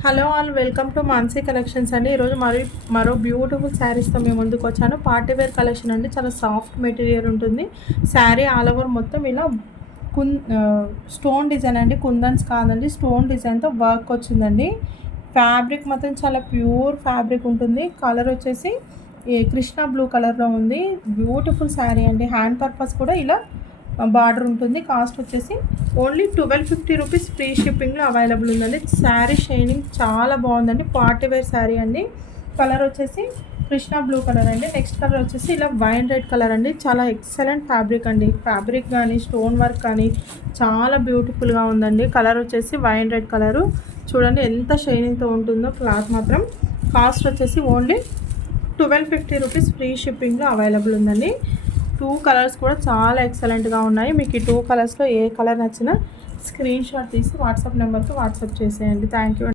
Hello all, welcome to Mansi collections అండి. ఈరోజు మరో బ్యూటిఫుల్ శారీస్తో మేము ముందుకు వచ్చాను. పార్టీ వేర్ కలెక్షన్ అండి. చాలా సాఫ్ట్ మెటీరియల్ ఉంటుంది. శారీ ఆల్ ఓవర్ మొత్తం ఇలా స్టోన్ డిజైన్ అండి, కుందన్స్ కాదండి, స్టోన్ డిజైన్తో వర్క్ వచ్చిందండి. ఫ్యాబ్రిక్ మాత్రం చాలా ప్యూర్ ఫ్యాబ్రిక్ ఉంటుంది. కలర్ వచ్చేసి కృష్ణ బ్లూ కలర్లో ఉంది. బ్యూటిఫుల్ శారీ అండి. హ్యాండ్ పర్పస్ కూడా ఇలా బార్డర్ ఉంటుంది. కాస్ట్ వచ్చేసి ఓన్లీ 1250 రూపీస్, ఫ్రీ షిప్పింగ్లో అవైలబుల్ ఉందండి. శారీ షైనింగ్ చాలా బాగుందండి. పార్టీ వేర్ శారీ అండి. కలర్ వచ్చేసి కృష్ణ బ్లూ కలర్ అండి. నెక్స్ట్ కలర్ వచ్చేసి ఇలా వైన్ రెడ్ కలర్ అండి. చాలా ఎక్సలెంట్ ఫ్యాబ్రిక్ అండి. ఫ్యాబ్రిక్ కానీ స్టోన్ వర్క్ కానీ చాలా బ్యూటిఫుల్గా ఉందండి. కలర్ వచ్చేసి వైన్ రెడ్ కలరు. చూడండి ఎంత షైనింగ్తో ఉంటుందో క్లాత్ మాత్రం. కాస్ట్ వచ్చేసి ఓన్లీ 1250 రూపీస్, ఫ్రీ షిప్పింగ్లో అవైలబుల్ ఉందండి. 2 కలర్స్ కూడా చాలా ఎక్సలెంట్గా ఉన్నాయి. మీకు ఈ 2 కలర్స్లో ఏ కలర్ నచ్చినా స్క్రీన్ షాట్ తీసి వాట్సాప్ నెంబర్కి వాట్సాప్ చేసేయండి. Thank you.